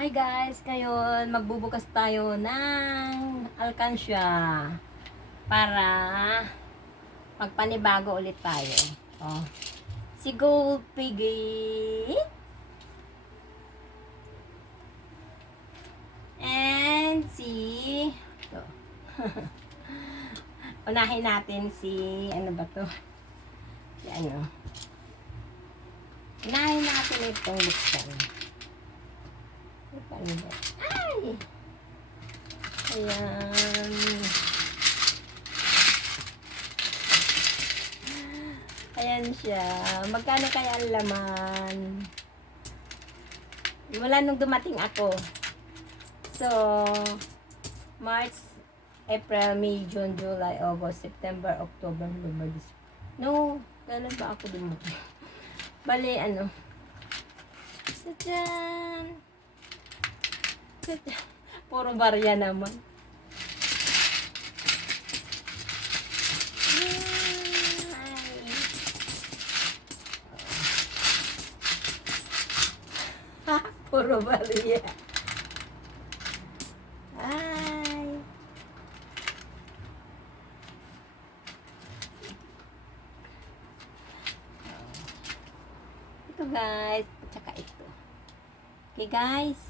Hi guys, ngayon magbubukas tayo ng alkansya para magpanibago ulit tayo. Oh. Si Gold Piggy and si ito. Unahin natin si ano ba to? Si ano? Unahin natin itong buksan. Ba? Ay! Ayan. Ayan siya. Magkano kaya ang laman? Mula nung dumating ako. So, March, April, May, June, July, August, September, October, November, December. No, kailan ba ako dumating? Bali, ano? Tadyan! Puro barya naman. Puro barya. Guys, tsaka ito. Okay guys.